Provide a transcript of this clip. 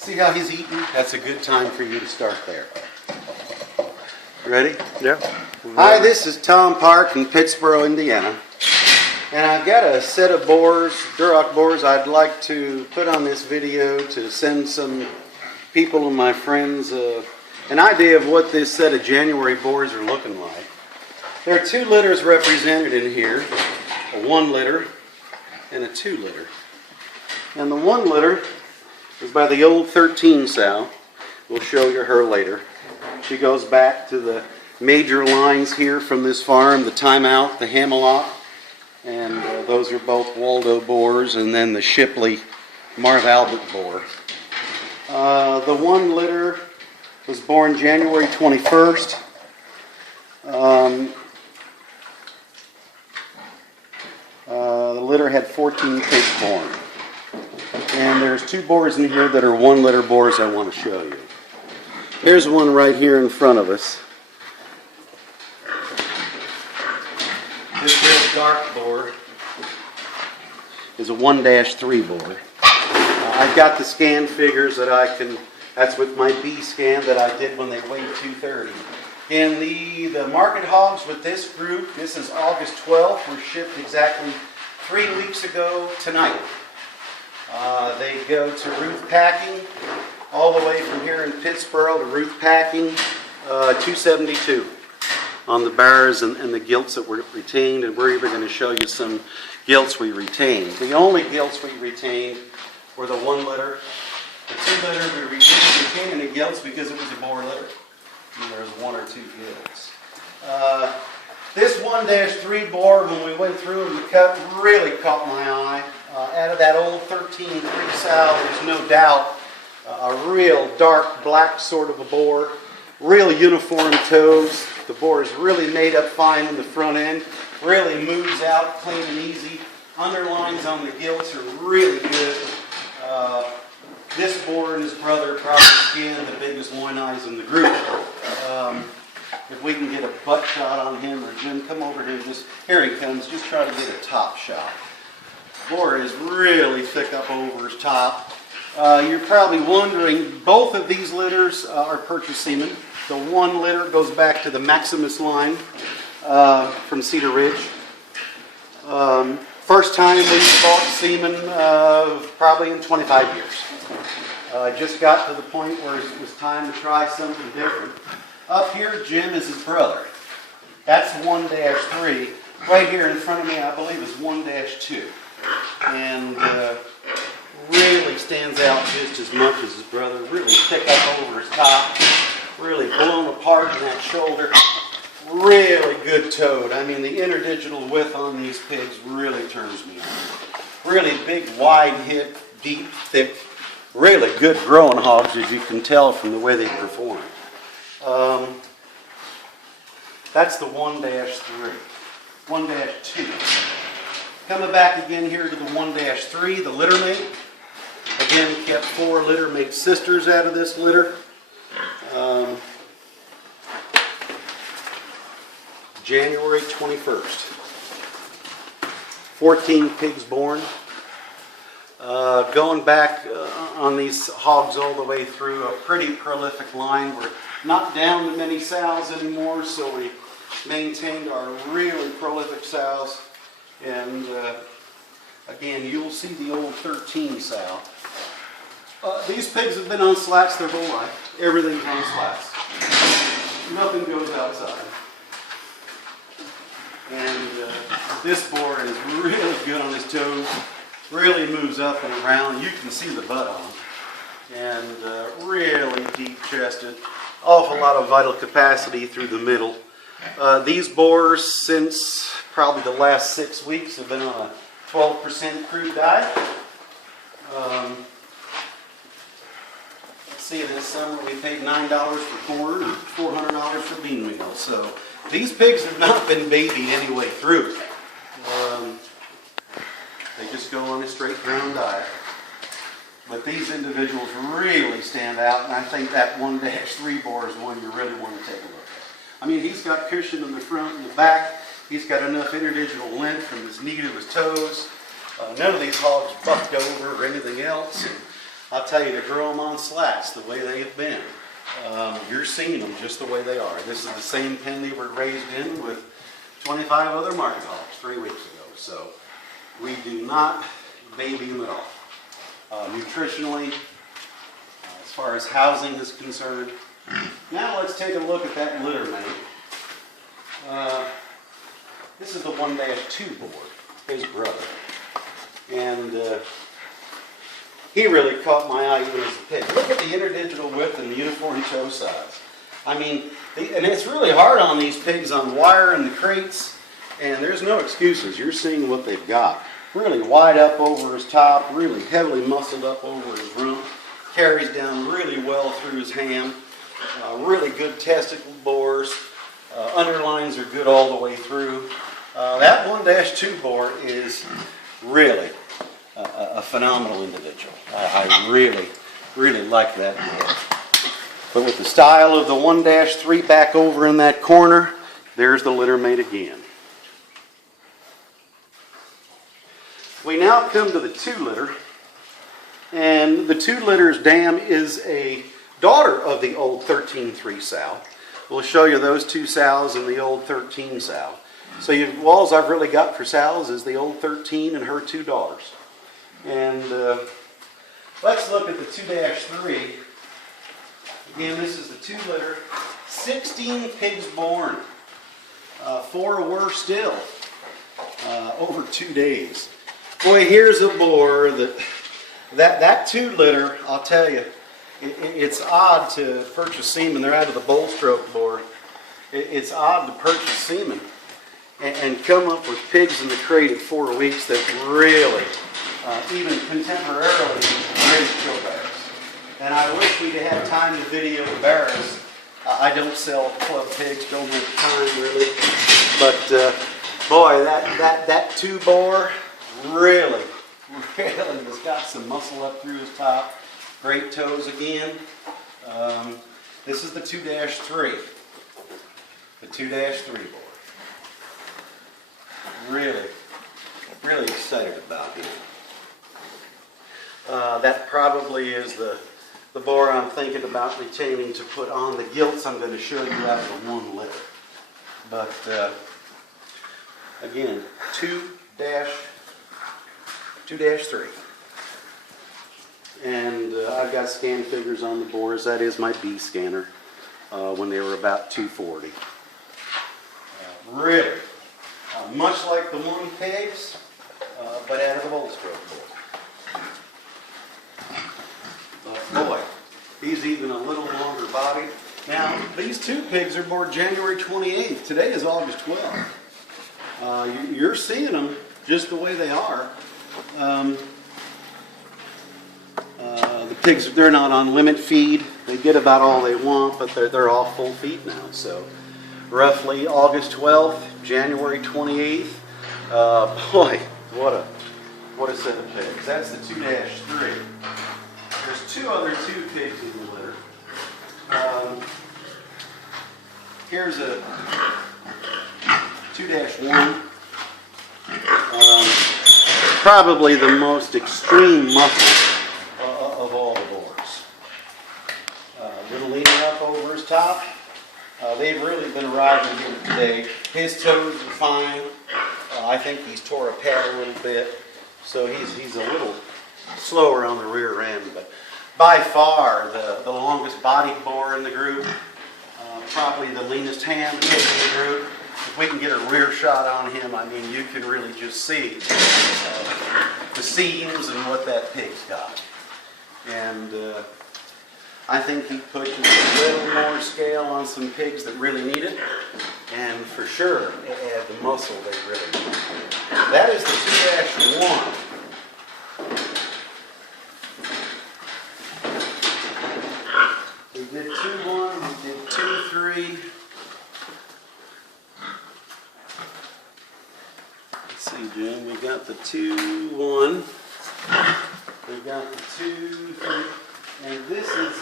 See how he's eating? That's a good time for you to start there. Ready? Yeah. Hi, this is Tom Park in Pittsburgh, Indiana. And I've got a set of boars, Duroc Boars, I'd like to put on this video to send some people and my friends an idea of what this set of January boars are looking like. There are two litters represented in here, a 1 litter and a 2 litter. And the 1 litter is by the old 13 sow. We'll show you her later. She goes back to the major lines here from this farm, the Timeout, the Hamelot, and those are both Waldo boars, and then the Shipley Marv Albert boar. The 1 litter was born January 21st. The litter had 14 pigs born. And there's 2 boars in here that are 1 litter boars I want to show you. Here's one right here in front of us. This real dark boar is a 1-3 boar. I've got the scan figures that I can, that's with my B scan that I did when they weighed 230. And the market hogs with this group, this is August 12th, were shipped exactly 3 weeks ago tonight. They go to Ruth Packing, all the way from here in Pittsburgh to Ruth Packing, $272 on the bars and the gilts that were retained, and we're even going to show you some gilts we retained. The only gilts we retained were the 1 litter. The 2 litter we didn't retain any gilts because it was a boar litter. And there's 1 or 2 gilts. This 1-3 boar, when we went through and the cut, really caught my eye. Out of that old 13-3 sow, there's no doubt a real dark black sort of a boar. Real uniform toes. The boar is really made up fine in the front end. Really moves out clean and easy. Underlines on the gilts are really good. This boar and his brother probably skinned the biggest loin eyes in the group. If we can get a butt shot on him, or Jim, come over here and just, here he comes, just try to get a top shot. The boar is really thick up over his top. You're probably wondering, both of these litters are purchase semen. The 1 litter goes back to the Maximus line from Cedar Ridge. First time we bought semen probably in 25 years. I just got to the point where it was time to try something different. Up here, Jim is his brother. That's 1-3. Right here in front of me, I believe, is 1-2. And really stands out just as much as his brother. Really thick up over his top. Really blown apart in that shoulder. Really good toed. I mean, the interdigital width on these pigs really turns me on. Really big, wide hip, deep, thick, really good growing hogs, as you can tell from the way they perform. That's the 1-3. 1-2. Coming back again here to the 1-3, the litter mate. Again, kept 4 litter mate sisters out of this litter. January 21st. 14 pigs born. Going back on these hogs all the way through, a pretty prolific line. We're not down to many sows anymore, so we maintained our really prolific sows. And again, you'll see the old 13 sow. These pigs have been on slats their whole life. Everything's on slats. Nothing goes outside. And this boar is really good on his toes. Really moves up and around. You can see the butt on him. And really deep chested. Awful lot of vital capacity through the middle. These boars, since probably the last 6 weeks, have been on a 12% crude diet. See, this summer we paid $9 for corn and $400 for bean meal. So these pigs have not been babied any way through. They just go on a straight ground diet. But these individuals really stand out, and I think that 1-3 boar is one you really want to take a look at. I mean, he's got cushion in the front and the back. He's got enough interdigital length from his knee to his toes. None of these hogs bucked over or anything else. I'll tell you to grow them on slats the way they've been. You're seeing them just the way they are. This is the same pen they were raised in with 25 other market hogs 3 weeks ago. So we do not baby them at all. Nutritionally, as far as housing is concerned. Now let's take a look at that litter mate. This is the 1-2 board, his brother. And he really caught my eye even as a pig. Look at the interdigital width and the uniform toe size. I mean, and it's really hard on these pigs on wire and the crates, and there's no excuses. You're seeing what they've got. Really wide up over his top, really heavily muscled up over his rump, carries down really well through his ham. Really good testicle bores. Underlines are good all the way through. That 1-2 board is really a phenomenal individual. I really, really like that board. But with the style of the 1-3 back over in that corner, there's the litter mate again. We now come to the 2 litter. And the 2 litter's dam is a daughter of the old 13-3 sow. We'll show you those 2 sows and the old 13 sow. So all I've really got for sows is the old 13 and her 2 daughters. And let's look at the 2-3. Again, this is the 2 litter. 16 pigs born. 4 were still over 2 days. Boy, here's a boar that 2 litter, I'll tell you, it's odd to purchase semen. They're out of the bull stroke board. It's odd to purchase semen and come up with pigs in the crate at 4 weeks that really, even contemporarily, ready to kill bears. And I wish we'd had time to video the bears. I don't sell club pigs, don't have time really. But boy, that 2 boar really has got some muscle up through his top. Great toes again. This is the 2-3. The 2-3 board. Really, really excited about him. That probably is the boar I'm thinking about retaining to put on the gilts I'm going to show you out of the 1 litter. But again, 2-3. And I've got scan figures on the boars. That is my B scanner when they were about 240. Really, much like the 1 pigs, but out of the bull stroke board. Boy, he's even a little longer body. Now, these 2 pigs are born January 28th. Today is August 12th. You're seeing them just the way they are. The pigs, they're not on limit feed. They get about all they want, but they're all full feed now. So roughly August 12th, January 28th. Boy, what a set of pigs. That's the 2-3. There's 2 other 2 pigs in the litter. Here's a 2-1. Probably the most extreme muscle of all the boars. Little leaning up over his top. They've really been arriving here today. His toes are fine. I think he's tore a pad a little bit, so he's a little slower on the rear end. But by far the longest bodied boar in the group. Probably the leanest ham in the group. If we can get a rear shot on him, I mean, you can really just see the seams and what that pig's got. And I think he pushes a little more scale on some pigs that really need it. And for sure, it adds the muscle they really need. That is the 2-1. We did 2-1, we did 2-3. Let's see, Jim, we got the 2-1. We got the 2-3. And this is